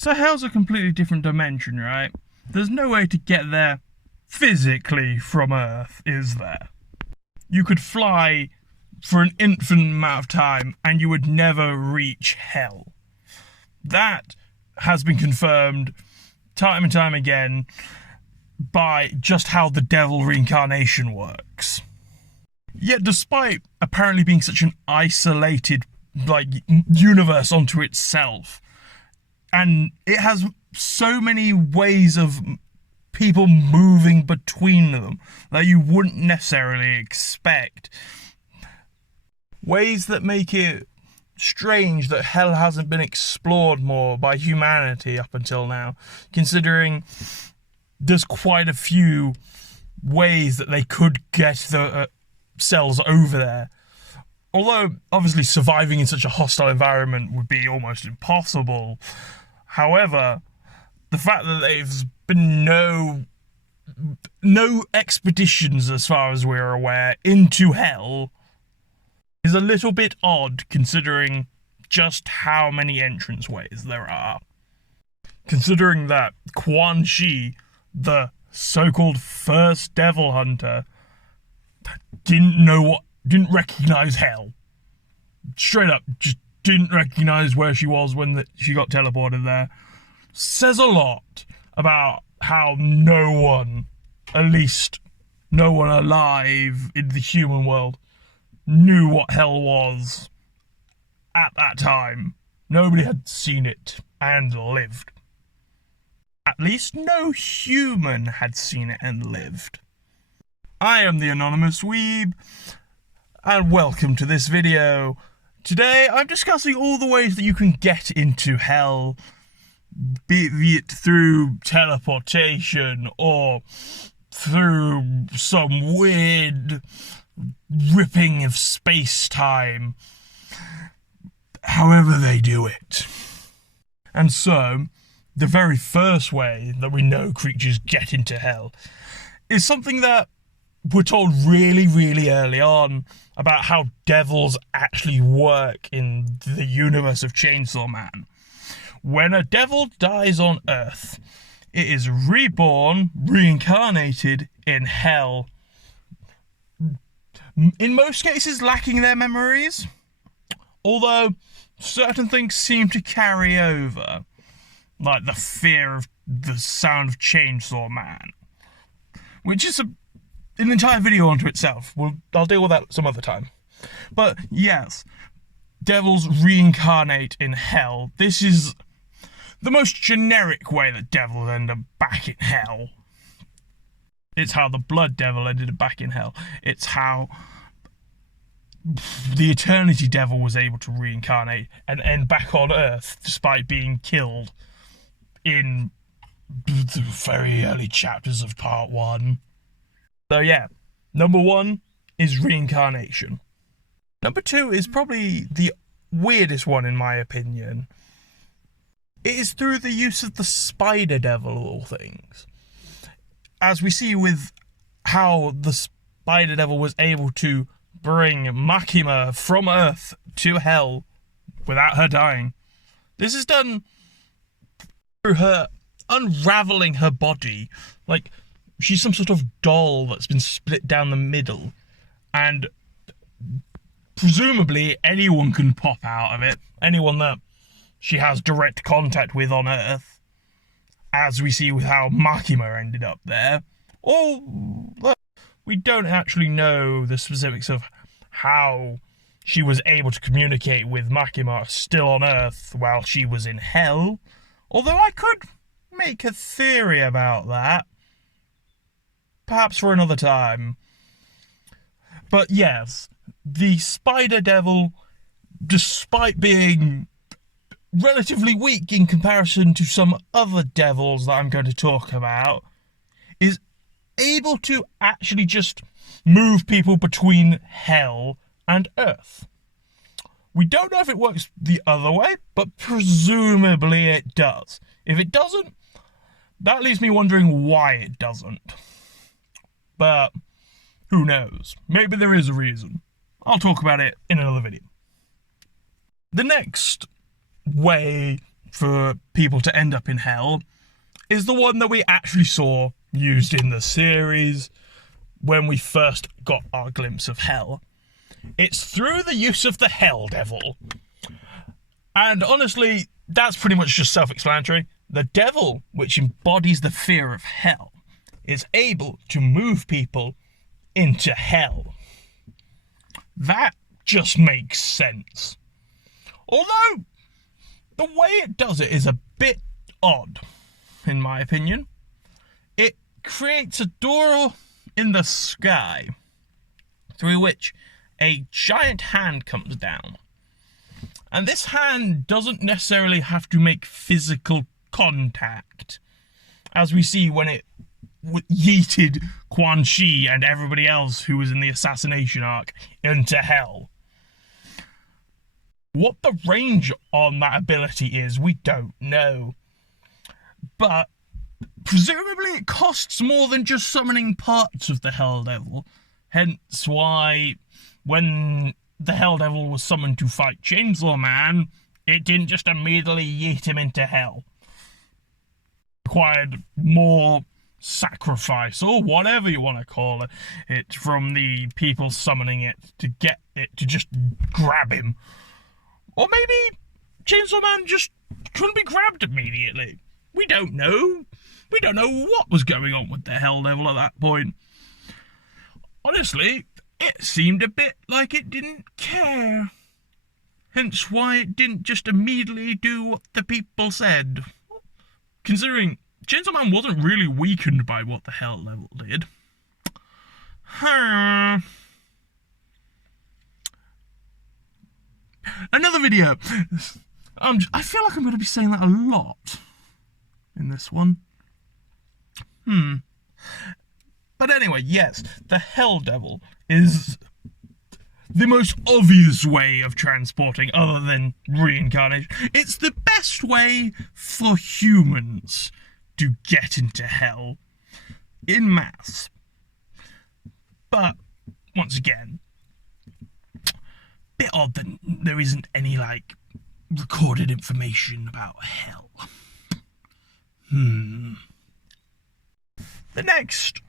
So hell's a completely different dimension, right? There's no way to get there physically from Earth, is there? You could fly for an infinite amount of time and you would never reach hell. That has been confirmed time and time again by just how the devil reincarnation works. Yet despite apparently being such an isolated universe unto itself, and it has so many ways of people moving between them that you wouldn't necessarily expect, ways that make it strange that hell hasn't been explored more by humanity up until now, considering there's quite a few ways that they could get the cells over there. Although, obviously, surviving in such a hostile environment would be almost impossible. However, the fact that there's been no expeditions, as far as we're aware, into hell is a little bit odd, considering just how many entranceways there are. Considering that Quan Chi, the so-called first devil hunter, didn't recognize hell. Straight up, just didn't recognize where she was when she got teleported there. Says a lot about how no one, at least no one alive in the human world, knew what hell was at that time. Nobody had seen it and lived. At least no human had seen it and lived. I am the Anonymous Weeb, and welcome to this video. Today I'm discussing all the ways that you can get into hell, be it through teleportation or through some weird ripping of space-time, however they do it. And so, the very first way that we know creatures get into hell is something that we're told really, really early on about how devils actually work in the universe of Chainsaw Man. When a devil dies on Earth, it is reborn, reincarnated in hell. In most cases, lacking their memories, although certain things seem to carry over, like the fear of the sound of Chainsaw Man, which is an entire video unto itself. I'll deal with that some other time. But yes, devils reincarnate in hell. This is the most generic way that devils end up back in hell. It's how the Blood Devil ended up back in hell. It's how the Eternity Devil was able to reincarnate and end back on Earth despite being killed in the very early chapters of Part 1. So yeah, number 1 is reincarnation. Number 2 is probably the weirdest one in my opinion. It is through the use of the Spider Devil, of all things. As we see with how the Spider Devil was able to bring Makima from Earth to hell without her dying. This is done through her unraveling her body, like she's some sort of doll that's been split down the middle, and presumably anyone can pop out of it, anyone that she has direct contact with on Earth, as we see with how Makima ended up there. Or we don't actually know the specifics of how she was able to communicate with Makima still on Earth while she was in hell, although I could make a theory about that, perhaps for another time. But yes, the Spider Devil, despite being relatively weak in comparison to some other devils that I'm going to talk about, is able to actually just move people between hell and Earth. We don't know if it works the other way, but presumably it does. If it doesn't, that leaves me wondering why it doesn't. But who knows? Maybe there is a reason. I'll talk about it in another video. The next way for people to end up in hell is the one that we actually saw used in the series when we first got our glimpse of hell. It's through the use of the Hell Devil. And honestly, that's pretty much just self-explanatory. The devil, which embodies the fear of hell, is able to move people into hell. That just makes sense. Although, the way it does it is a bit odd, in my opinion. It creates a door in the sky through which a giant hand comes down. And this hand doesn't necessarily have to make physical contact, as we see when it yeeted Quan Chi and everybody else who was in the assassination arc into hell. What the range on that ability is, we don't know. But presumably it costs more than just summoning parts of the Hell Devil. Hence why when the Hell Devil was summoned to fight Chainsaw Man, it didn't just immediately yeet him into hell. It required more sacrifice, or whatever you want to call it, from the people summoning it to get it to just grab him. Or maybe Chainsaw Man just couldn't be grabbed immediately. We don't know. We don't know what was going on with the Hell Devil at that point. Honestly, it seemed a bit like it didn't care. Hence why it didn't just immediately do what the people said. Considering Chainsaw Man wasn't really weakened by what the Hell Devil did. Another video. I feel like I'm going to be saying that a lot in this one. But anyway, yes, the Hell Devil is the most obvious way of transporting other than reincarnation. It's the best way for humans to get into hell in mass. But once again, bit odd that there isn't any recorded information about hell. The next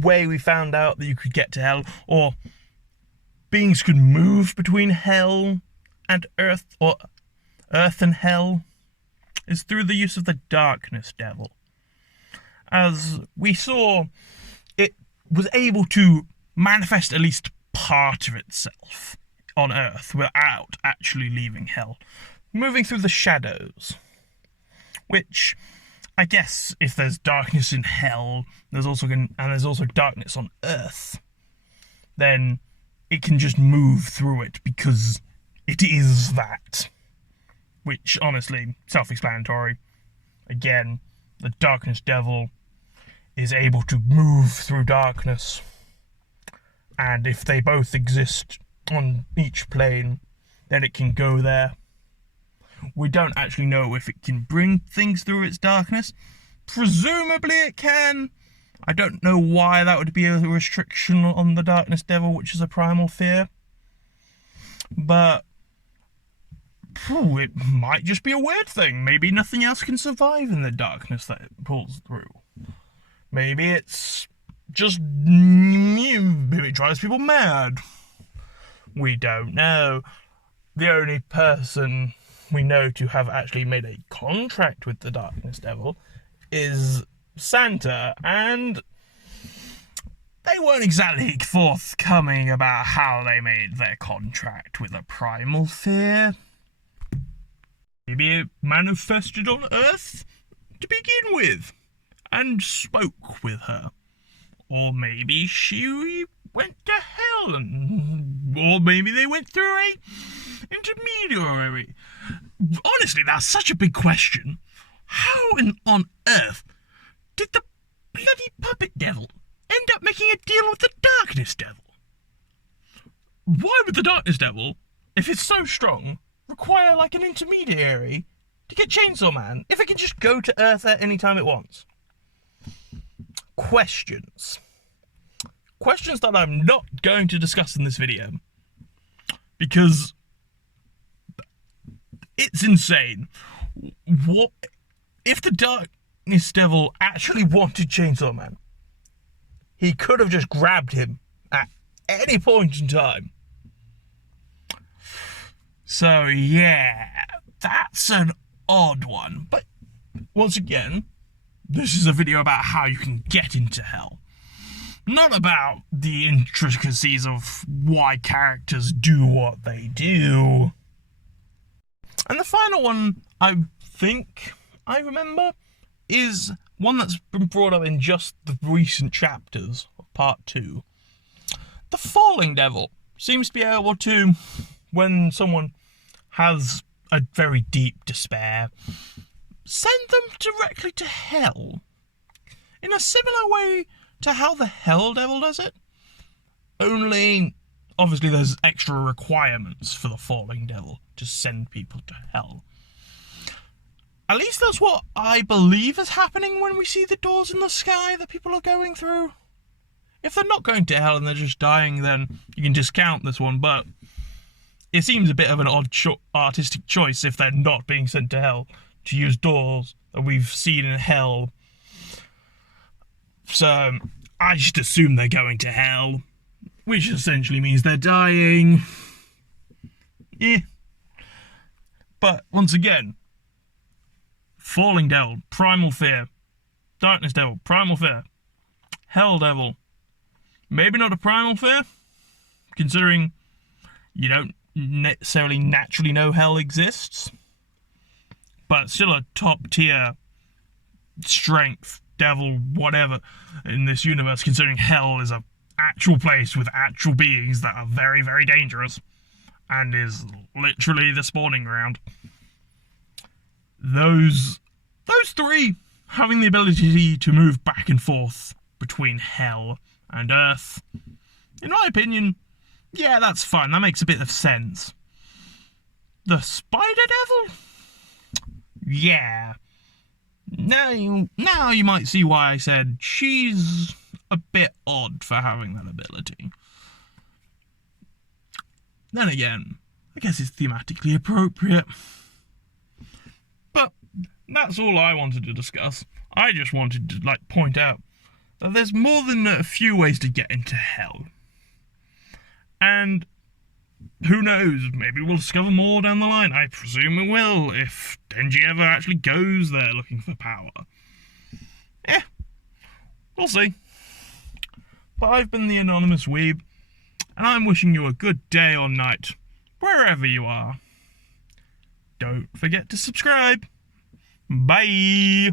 way we found out that you could get to hell, or beings could move between hell and earth, or earth and hell, is through the use of the Darkness Devil. As we saw, it was able to manifest at least part of itself on Earth without actually leaving hell, moving through the shadows. Which, I guess, if there's darkness in hell, there's also darkness on Earth, then it can just move through it because it is that. Which, honestly, self-explanatory. Again, the Darkness Devil is able to move through darkness, and if they both exist on each plane, then it can go there. We don't actually know if it can bring things through its darkness. Presumably it can. I don't know why that would be a restriction on the Darkness Devil, which is a primal fear. But it might just be a weird thing. Maybe nothing else can survive in the darkness that it pulls through. Maybe it's just... maybe it drives people mad. We don't know. The only person we know to have actually made a contract with the Darkness Devil is Santa, and they weren't exactly forthcoming about how they made their contract with a primal fear. Maybe it manifested on Earth to begin with, and spoke with her. Or maybe she went to hell, or maybe they went through a intermediary. Honestly, that's such a big question. How on earth did the bloody puppet devil end up making a deal with the Darkness Devil? Why would the Darkness Devil, if it's so strong, require an intermediary to get Chainsaw Man if it can just go to Earth at any time it wants? Questions that I'm not going to discuss in this video, because It's insane. What if the Darkness Devil actually wanted Chainsaw Man? He could have just grabbed him at any point in time. So yeah, that's an odd one. But once again, this is a video about how you can get into hell. Not about the intricacies of why characters do what they do. And the final one I think I remember is one that's been brought up in just the recent chapters of part 2. The Falling Devil seems to be able to, when someone has a very deep despair, send them directly to hell. In a similar way to how the Hell Devil does it. Only, obviously there's extra requirements for the Falling Devil to send people to hell. At least that's what I believe is happening when we see the doors in the sky that people are going through. If they're not going to hell and they're just dying, then you can discount this one, but it seems a bit of an odd artistic choice if they're not being sent to hell to use doors that we've seen in hell. So, I just assume they're going to hell, which essentially means they're dying. Yeah. But, once again, Falling Devil, Primal Fear. Darkness Devil, Primal Fear. Hell Devil, maybe not a Primal Fear, considering you don't necessarily naturally know hell exists, but still a top tier strength devil, whatever, in this universe, considering hell is a actual place with actual beings that are very, very dangerous, and is literally the spawning ground. Those three having the ability to move back and forth between hell and earth, in my opinion, yeah, that's fine. That makes a bit of sense. The Spider Devil? Yeah. Now you might see why I said she's a bit odd for having that ability. Then again, I guess it's thematically appropriate. But that's all I wanted to discuss. I just wanted to, point out that there's more than a few ways to get into hell. And who knows, maybe we'll discover more down the line. I presume we will, if Denji ever actually goes there looking for power. We'll see. But I've been the Anonymous Weeb, and I'm wishing you a good day or night, wherever you are. Don't forget to subscribe. Bye!